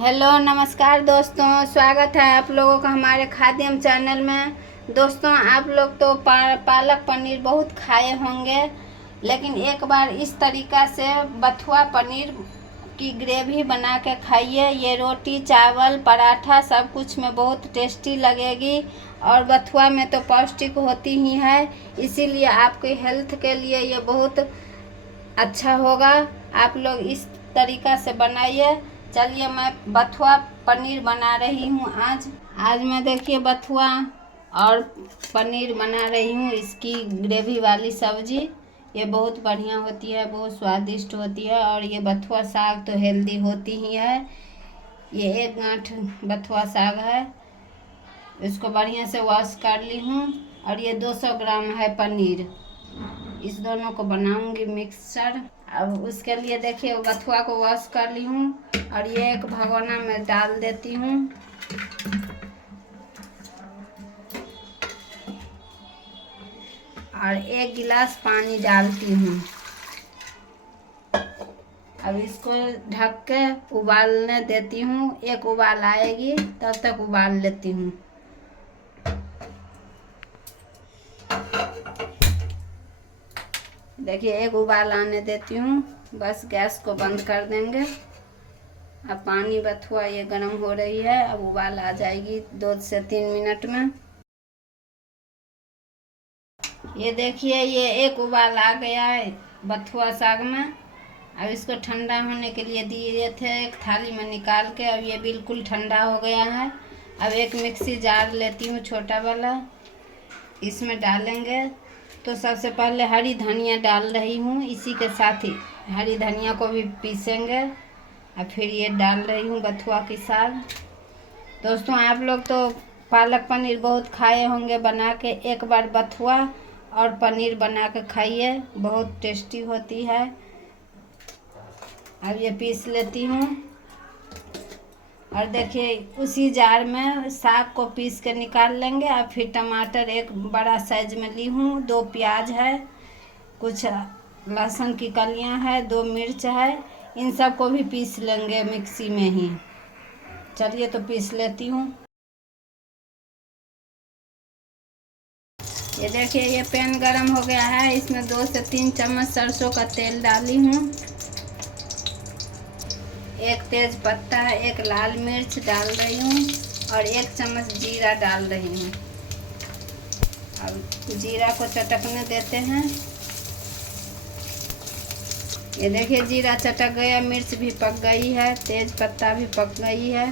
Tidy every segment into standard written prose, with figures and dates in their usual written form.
Hello नमस्कार दोस्तों, स्वागत है आप लोगों का हमारे खाद्यम चैनल में। दोस्तों, आप लोग तो पालक पनीर बहुत खाए होंगे, लेकिन एक बार इस तरीक़ा से बथुआ पनीर की ग्रेवी बना के खाइए। ये रोटी चावल पराठा सब कुछ में बहुत टेस्टी लगेगी और बथुआ में तो पौष्टिक होती ही है, इसीलिए आपके हेल्थ के लिए ये बहुत अच्छा होगा। आप लोग इस तरीक़ा से बनाइए। चलिए मैं बथुआ पनीर बना रही हूँ। आज मैं देखिए बथुआ और पनीर बना रही हूँ, इसकी ग्रेवी वाली सब्जी। ये बहुत बढ़िया होती है, बहुत स्वादिष्ट होती है और ये बथुआ साग तो हेल्दी होती ही है। ये 1 गांठ बथुआ साग है, इसको बढ़िया से वॉश कर ली हूँ और ये 200 ग्राम है पनीर। इस दोनों को बनाऊंगी मिक्सचर। अब उसके लिए देखिए बथुआ को वॉश कर ली हूँ और ये एक भगोना में डाल देती हूँ। और 1 गिलास पानी डालती हूँ। अब इसको ढक के उबालने देती हूँ। एक उबाल आएगी तब तक उबाल लेती हूँ। देखिए 1 उबाल आने देती हूँ, बस गैस को बंद कर देंगे। अब पानी बथुआ ये गर्म हो रही है, अब उबाल आ जाएगी 2 से 3 मिनट में। ये देखिए ये 1 उबाल आ गया है बथुआ साग में। अब इसको ठंडा होने के लिए दिए थे एक थाली में निकाल के, अब ये बिल्कुल ठंडा हो गया है। अब एक मिक्सी जार लेती हूँ छोटा वाला, इसमें डालेंगे। तो सबसे पहले हरी धनिया डाल रही हूँ, इसी के साथ ही हरी धनिया को भी पीसेंगे। और फिर ये डाल रही हूँ बथुआ की साग। दोस्तों, आप लोग तो पालक पनीर बहुत खाए होंगे बना के, एक बार बथुआ और पनीर बना के खाइए, बहुत टेस्टी होती है। अब ये पीस लेती हूँ और देखिए उसी जार में साग को पीस के निकाल लेंगे। अब फिर टमाटर एक बड़ा साइज में ली हूँ, 2 प्याज है, कुछ लहसुन की कलियाँ है, 2 मिर्च है, इन सब को भी पीस लेंगे मिक्सी में ही। चलिए तो पीस लेती हूँ। ये देखिए ये पैन गरम हो गया है, इसमें 2 से 3 चम्मच सरसों का तेल डाली हूँ। 1 तेज पत्ता है, 1 लाल मिर्च डाल रही हूँ और 1 चम्मच जीरा डाल रही हूँ। अब जीरा को चटकने देते हैं। ये देखिए जीरा चटक गया, मिर्च भी पक गई है, तेज पत्ता भी पक गई है।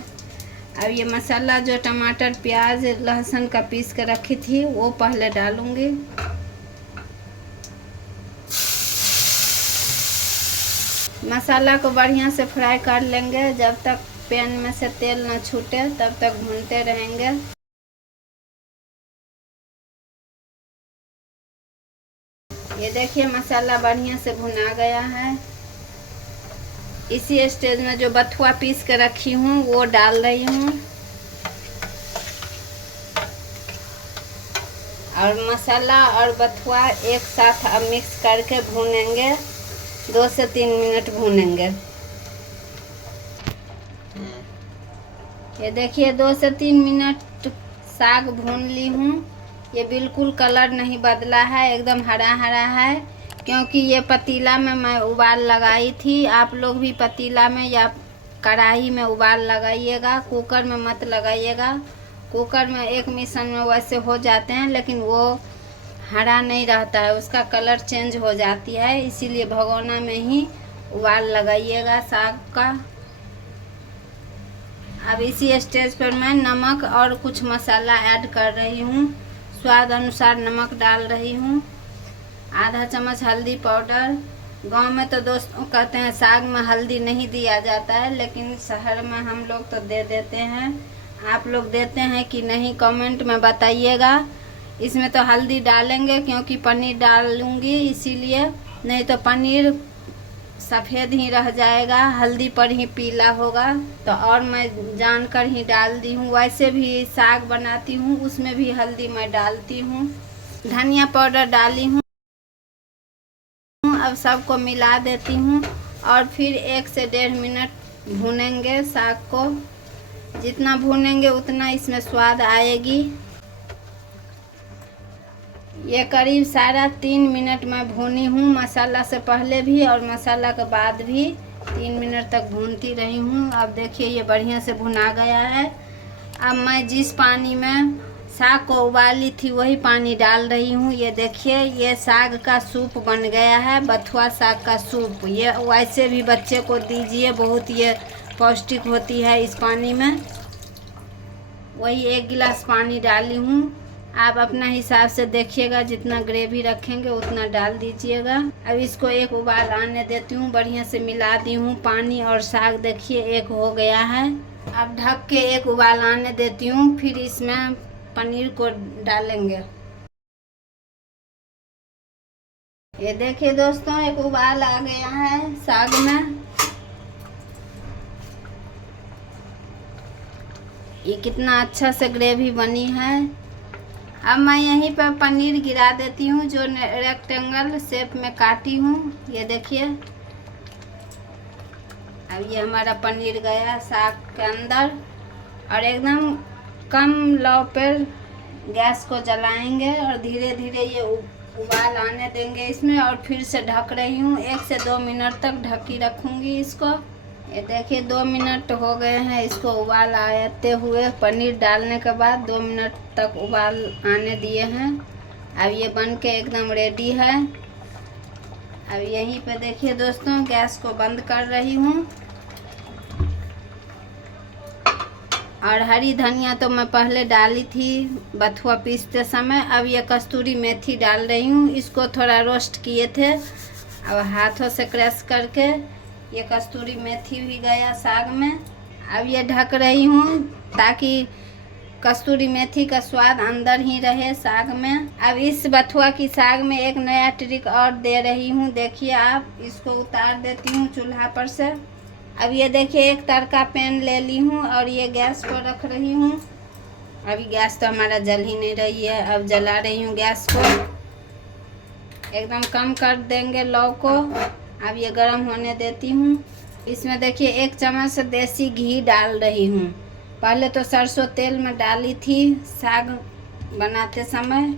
अब ये मसाला जो टमाटर प्याज लहसुन का पीस के रखी थी वो पहले डालूंगी। मसाला को बढ़िया से फ्राई कर लेंगे, जब तक पैन में से तेल न छूटे तब तक भूनते रहेंगे। ये देखिए मसाला बढ़िया से भुना गया है। इसी स्टेज में जो बथुआ पीस के रखी हूँ वो डाल रही हूँ और मसाला और बथुआ एक साथ अब मिक्स करके भूनेंगे, 2 से 3 मिनट भूनेंगे। ये देखिए 2 से 3 मिनट साग भून ली हूँ। ये बिल्कुल कलर नहीं बदला है, एकदम हरा हरा है, क्योंकि ये पतीला में मैं उबाल लगाई थी। आप लोग भी पतीला में या कढ़ाई में उबाल लगाइएगा, कुकर में मत लगाइएगा। कुकर में एक मिशन में वैसे हो जाते हैं, लेकिन वो हरा नहीं रहता है, उसका कलर चेंज हो जाती है, इसीलिए भगोना में ही उबाल लगाइएगा साग का। अब इसी स्टेज पर मैं नमक और कुछ मसाला ऐड कर रही हूँ। स्वाद अनुसार नमक डाल रही हूँ, आधा चम्मच हल्दी पाउडर। गांव में तो दोस्तों कहते हैं साग में हल्दी नहीं दिया जाता है, लेकिन शहर में हम लोग तो दे देते हैं। आप लोग देते हैं कि नहीं, कमेंट में बताइएगा। इसमें तो हल्दी डालेंगे क्योंकि पनीर डालूंगी, इसीलिए, नहीं तो पनीर सफ़ेद ही रह जाएगा, हल्दी पर ही पीला होगा। तो और मैं जानकर ही डाल दी हूँ। वैसे भी साग बनाती हूँ उसमें भी हल्दी मैं डालती हूँ। धनिया पाउडर डाली हूँ। अब सबको मिला देती हूँ और फिर 1 से 1.5 मिनट भूनेंगे साग को। जितना भूनेंगे उतना इसमें स्वाद आएगी। ये करीब 3.5 मिनट मैं भूनी हूँ, मसाला से पहले भी और मसाला के बाद भी 3 मिनट तक भूनती रही हूँ। अब देखिए ये बढ़िया से भुना गया है। अब मैं जिस पानी में साग को उबाली थी वही पानी डाल रही हूँ। ये देखिए ये साग का सूप बन गया है, बथुआ साग का सूप। ये वैसे भी बच्चे को दीजिए, बहुत ये पौष्टिक होती है इस पानी में। वही 1 गिलास पानी डाली हूँ। आप अपना हिसाब से देखिएगा, जितना ग्रेवी रखेंगे उतना डाल दीजिएगा। अब इसको एक उबाल आने देती हूँ। बढ़िया से मिला दी हूँ पानी और साग, देखिए एक हो गया है। अब ढक के एक उबाल आने देती हूँ, फिर इसमें पनीर को डालेंगे। ये देखिए दोस्तों एक उबाल आ गया है साग में। ये कितना अच्छा से ग्रेवी बनी है। अब मैं यहीं पर पनीर गिरा देती हूँ, जो रेक्टेंगल शेप में काटी हूँ। ये देखिए अब ये हमारा पनीर गया साग के अंदर। और एकदम कम लौ पर गैस को जलाएंगे और धीरे धीरे ये उबाल आने देंगे इसमें। और फिर से ढक रही हूँ, 1 से 2 मिनट तक ढकी रखूँगी इसको। ये देखिए 2 मिनट हो गए हैं इसको उबाल आते हुए। पनीर डालने के बाद 2 मिनट तक उबाल आने दिए हैं। अब ये बन के एकदम रेडी है। अब यहीं पे देखिए दोस्तों गैस को बंद कर रही हूँ। और हरी धनिया तो मैं पहले डाली थी बथुआ पीसते समय। अब ये कस्तूरी मेथी डाल रही हूँ। इसको थोड़ा रोस्ट किए थे, अब हाथों से क्रश करके ये कस्तूरी मेथी भी गया साग में। अब ये ढक रही हूँ ताकि कस्तूरी मेथी का स्वाद अंदर ही रहे साग में। अब इस बथुआ की साग में एक नया ट्रिक और दे रही हूँ, देखिए आप। इसको उतार देती हूँ चूल्हा पर से। अब ये देखिए एक तड़का पैन ले ली हूँ और ये गैस पर रख रही हूँ। अभी गैस तो हमारा जल ही नहीं रही है। अब जला रही हूँ गैस को, एकदम कम कर देंगे लौ को। अब ये गरम होने देती हूँ। इसमें देखिए 1 चम्मच से देसी घी डाल रही हूँ। पहले तो सरसों तेल में डाली थी साग बनाते समय।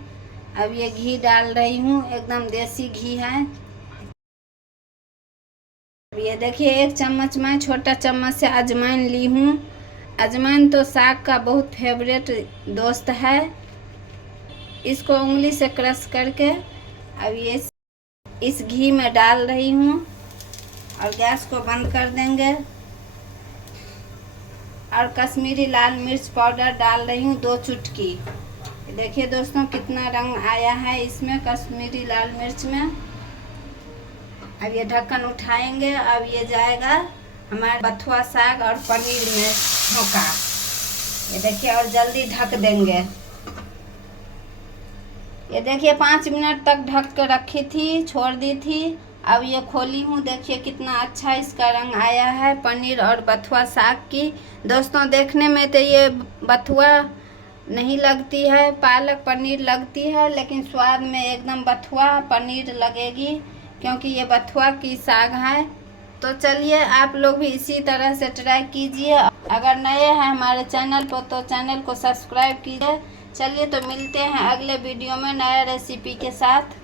अब ये घी डाल रही हूँ, एकदम देसी घी है। ये देखिए 1 चम्मच में छोटा चम्मच से अजवाइन ली हूँ। अजवाइन तो साग का बहुत फेवरेट दोस्त है। इसको उंगली से क्रश करके अब ये इस घी में डाल रही हूँ और गैस को बंद कर देंगे। और कश्मीरी लाल मिर्च पाउडर डाल रही हूँ 2 चुटकी। देखिए दोस्तों कितना रंग आया है इसमें कश्मीरी लाल मिर्च में। अब ये ढक्कन उठाएंगे। अब ये जाएगा हमारा बथुआ साग और पनीर में झोंका। ये देखिए और जल्दी ढक देंगे। ये देखिए 5 मिनट तक ढक के रखी थी, छोड़ दी थी। अब ये खोली हूँ, देखिए कितना अच्छा इसका रंग आया है पनीर और बथुआ साग की। दोस्तों देखने में तो ये बथुआ नहीं लगती है, पालक पनीर लगती है, लेकिन स्वाद में एकदम बथुआ पनीर लगेगी, क्योंकि ये बथुआ की साग है। तो चलिए आप लोग भी इसी तरह से ट्राई कीजिए। अगर नए हैं हमारे चैनल पर तो चैनल को सब्सक्राइब कीजिए। चलिए तो मिलते हैं अगले वीडियो में नया रेसिपी के साथ।